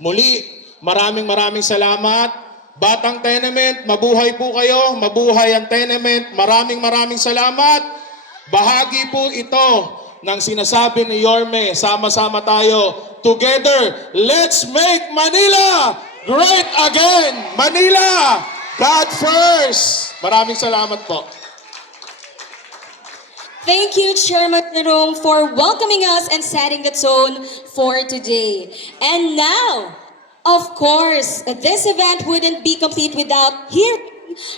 Muli, maraming salamat. Batang Tenement, mabuhay po kayo, mabuhay ang Tenement. Maraming salamat. Bahagi po ito ng sinasabi ni Yorme, sama-sama tayo. Together, let's make Manila great again! Manila, God first! Maraming salamat po. Thank you, Chairman Jerome, for welcoming us and setting the tone for today. And now, of course, this event wouldn't be complete without hearing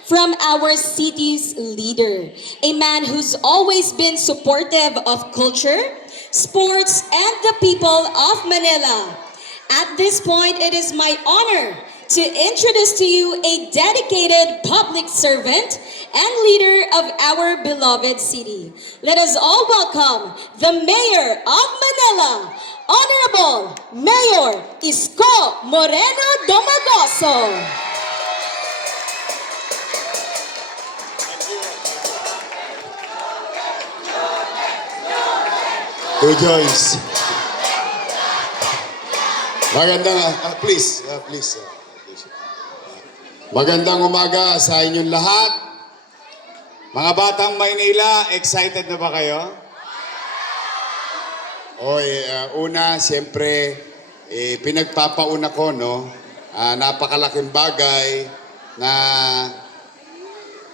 from our city's leader, a man who's always been supportive of culture, sports, and the people of Manila. At this point, it is my honor to introduce to you a dedicated public servant and leader of our beloved city. Let us all welcome the Mayor of Manila, Honorable Mayor Isko Moreno Domagoso. To Joyce. Magandang, please. Magandang umaga sa inyong lahat. Mga batang Maynila, excited na ba kayo? Una, siyempre, pinagpapauna ko, no? Napakalaking bagay na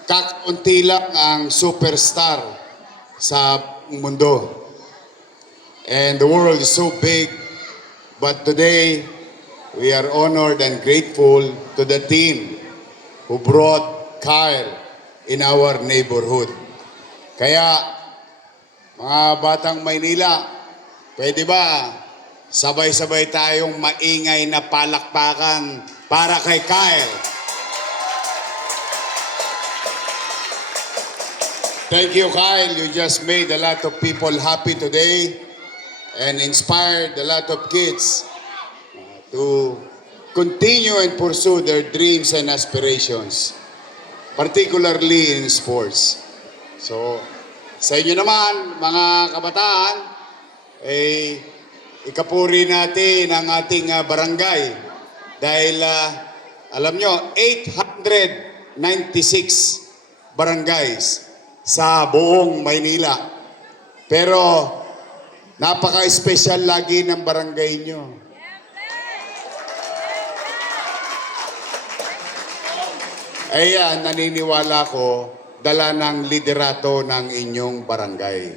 kakaunti lang ang superstar sa mundo. And the world is so big. But today, we are honored and grateful to the team who brought Kyle in our neighborhood. Kaya, mga batang Maynila, pwede ba sabay-sabay tayong maingay na palakpakan para kay Kyle? Thank you, Kyle. You just made a lot of people happy today and inspired a lot of kids to continue and pursue their dreams and aspirations, particularly in sports. So, sa inyo naman, mga kabataan, ikapuri natin ang ating barangay dahil alam nyo, 896 barangays sa buong Maynila. Pero napaka-special lagi ng barangay nyo. Ayan, naniniwala ko, dala ng liderato ng inyong barangay.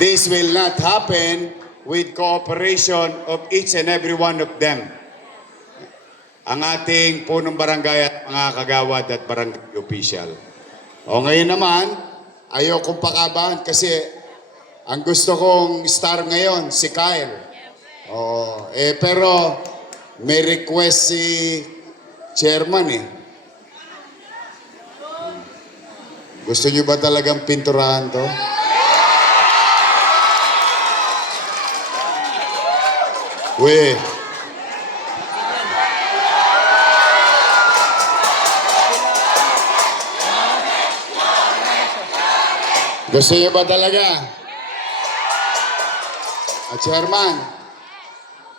This will not happen with cooperation of each and every one of them. Ang ating punong barangay at mga kagawad at barangay official. O ngayon naman, ayokong pakabahan kasi ang gusto kong star ngayon, si Kyle. Pero may request si chairman eh. Gusto nyo ba talagang pinturahan to? We. Gusto niyo ba talaga? At chairman,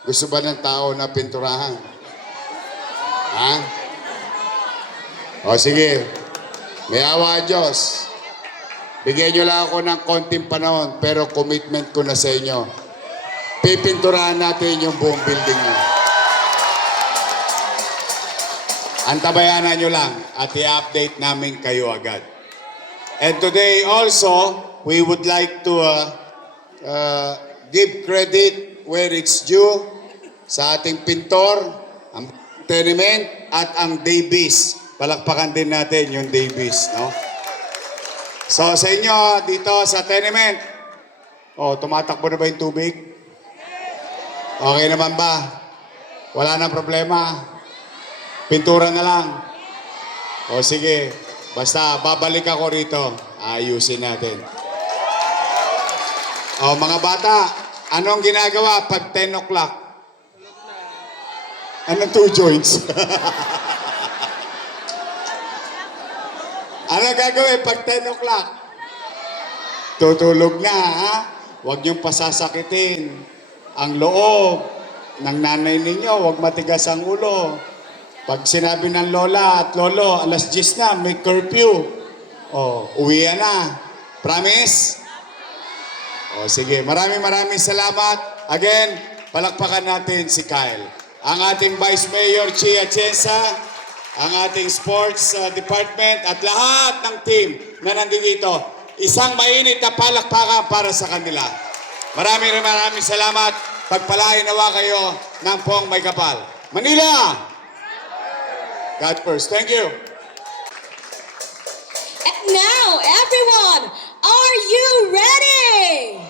gusto ba ng tao na pinturahan? Ha? O sige, may awa Diyos. Bigyan niyo lang ako ng konting panahon, pero commitment ko na sa inyo. Pipinturahan natin yung buong building niyo. Antabayanan niyo lang at i-update namin kayo agad. And today also, we would like to give credit where it's due sa ating pintor, ang Tenement at ang Davis. Palakpakan din natin yung Davis, no? So sa inyo dito sa Tenement, tumatakbo na ba yung tubig? Okay naman ba? Wala nang problema? Pintura na lang? O sige. Basta, babalik ako rito. Ayusin natin. Mga bata, anong ginagawa pag 10 o'clock? Anong 2 joints? Anong gagawin pag 10 o'clock? Tutulog na, ha? Huwag niyong pasasakitin. ang loob ng nanay ninyo, huwag matigas ang ulo. Pag sinabi ng lola at lolo, alas 10 na, may curfew. O, uwi na. Promise? O, sige. Maraming salamat. Again, palakpakan natin si Kyle. Ang ating Vice Mayor, Chia Atienza, ang ating Sports Department, at lahat ng team na nandito. Isang mainit na palakpakan para sa kanila. Maraming salamat. Pagpalain nawa kayo ng Pong May Kapal. Manila! God first. Thank you. And now, everyone, are you ready?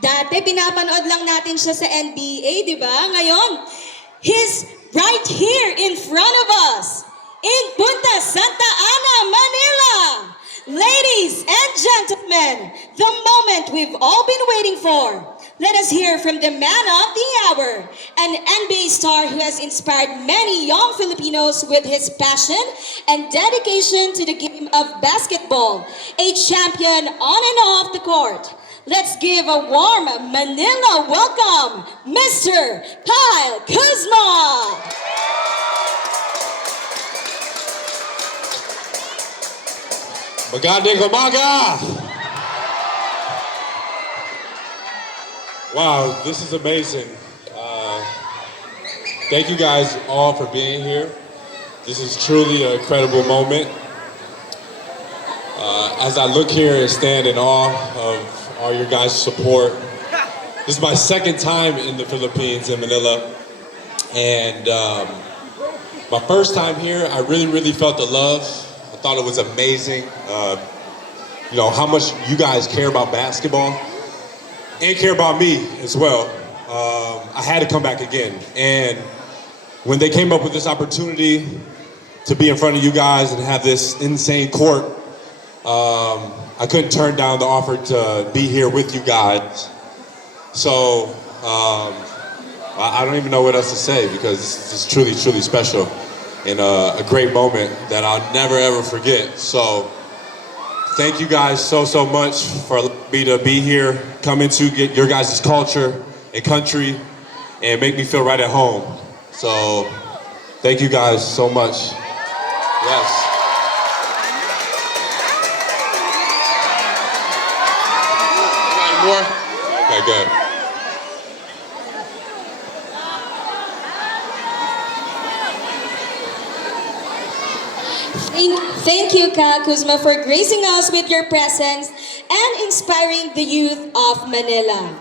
Dati pinapanood lang natin siya sa NBA, di ba? Ngayon, he's right here in front of us in Punta Santa Ana, Manila. Ladies and gentlemen, the moment we've all been waiting for. Let us hear from the man of the hour, an NBA star who has inspired many young Filipinos with his passion and dedication to the game of basketball, a champion on and off the court. Let's give a warm Manila welcome, Mr. Kyle Kuzma! Magandang umaga! Wow, this is amazing. Thank you guys all for being here. This is truly an incredible moment. As I look here and stand in awe of all your guys' support, this is my second time in the Philippines, in Manila. And my first time here, I really felt the love. I thought it was amazing. You know, how much you guys care about basketball and care about me as well. I had to come back again. And when they came up with this opportunity to be in front of you guys and have this insane court, I couldn't turn down the offer to be here with you guys. So I don't even know what else to say, because it's truly special and a great moment that I'll never ever forget. So thank you guys so much for me to be here, come into get your guys' culture and country and make me feel right at home. So thank you guys so much. Yes. More? Okay, good. Thank you, Kyle Kuzma, for gracing us with your presence and inspiring the youth of Manila.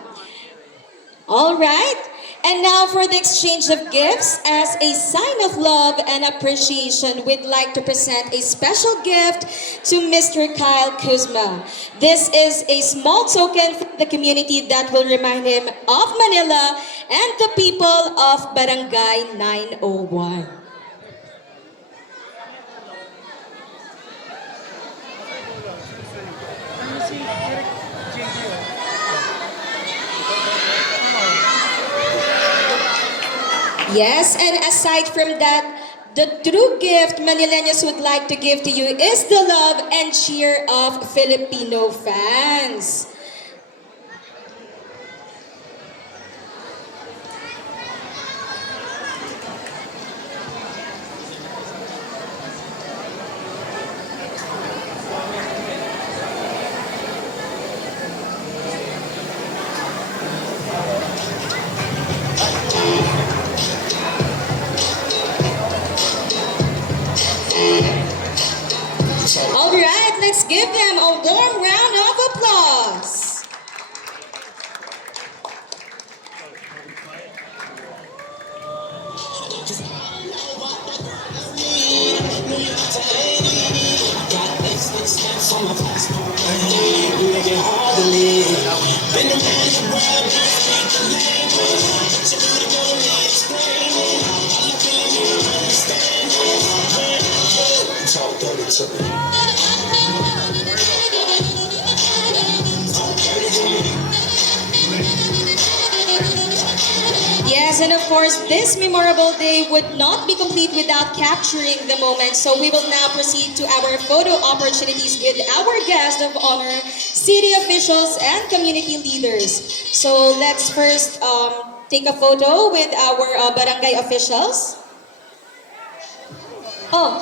All right, and now for the exchange of gifts, as a sign of love and appreciation, we'd like to present a special gift to Mr. Kyle Kuzma. This is a small token from the community that will remind him of Manila and the people of Barangay 901. Yes, and aside from that, the true gift Manileños would like to give to you is the love and cheer of Filipino fans. All right, let's give them a warm round of applause. Yes, Yes, and of course, this memorable day would not be complete without capturing the moment. So we will now proceed to our photo opportunities with our guest of honor, city officials and community leaders. So let's first take a photo with our barangay officials. Oh,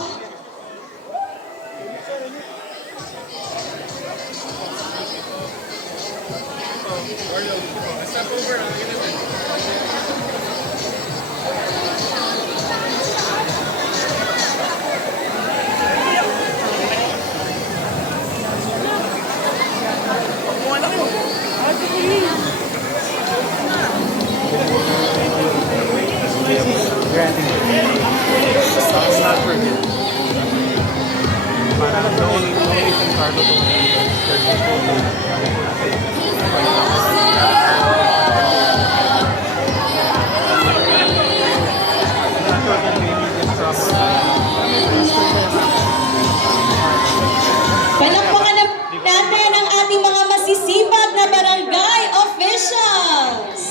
palakpakan na natin ang ating mga masisipag na barangay officials.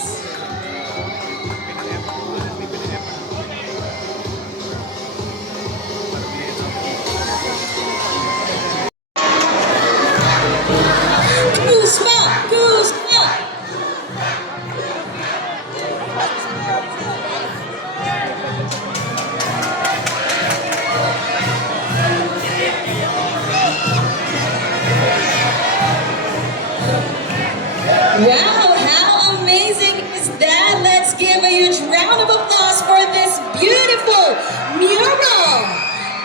Kuzma! Kuzma! Wow, how amazing is that? Let's give a huge round of applause for this beautiful mural.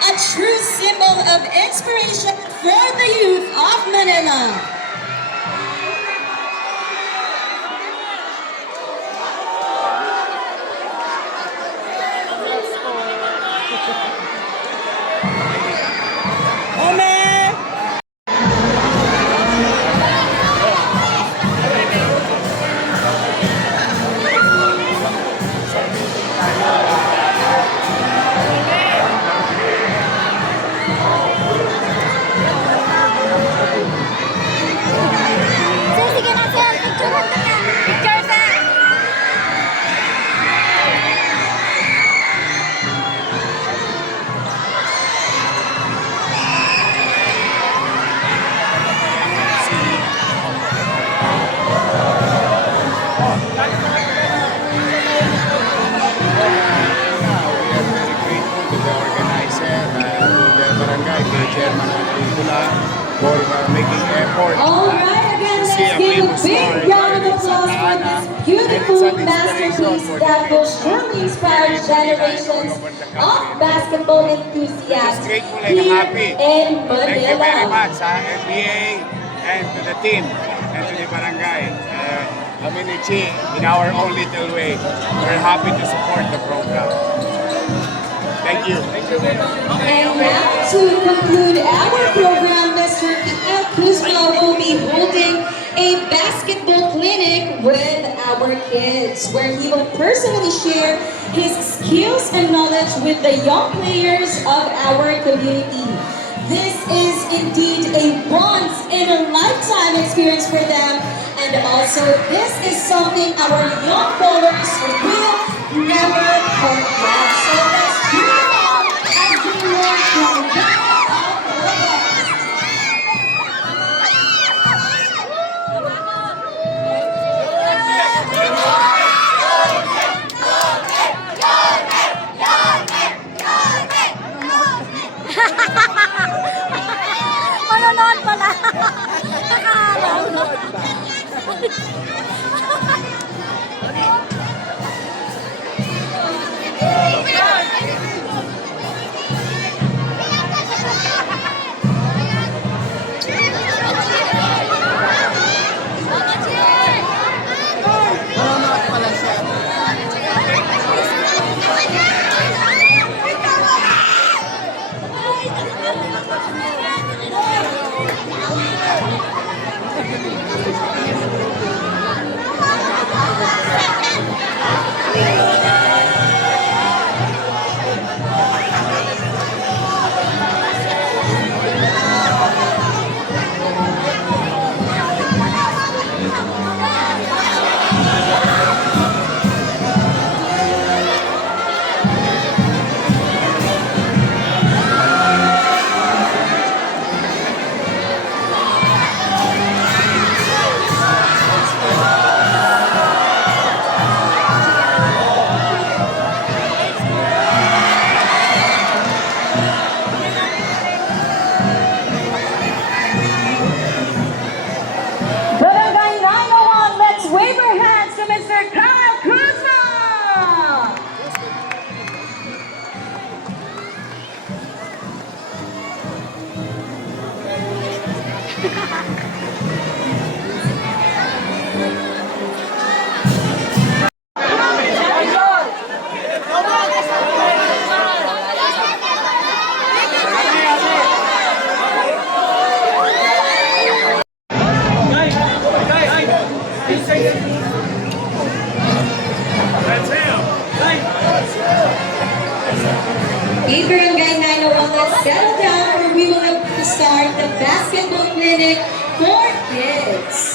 A true symbol of inspiration for the youth of Manila. Sige na, sir. Picture na. Picture, sir. To the organizer, to the barangay, to the chairman of Pula for making effort. All right, again, See let's a give a famous star big round of in applause for Santa this Ana, beautiful and it's an masterpiece inspiration for the that will kids. surely inspire generations of basketball enthusiasts Just grateful and here happy. in Thank you very Manila. much, NBA, and to the team, and to the barangay. Aminichi, in our own little way, we're happy to support the program. Thank you. And now, to conclude our program, Mr. Kiel Kuzma will be holding a basketball clinic with our kids, where he will personally share his skills and knowledge with the young players of our community. This is indeed a once-in-a-lifetime experience for them, and also this is something our young bowlers will never forget. So let's cheer them on as we learn from the best of the best. Manonood pala. Nakakaalam. Okay, Barangay 901, let's settle down or we will have to start the basketball clinic for kids.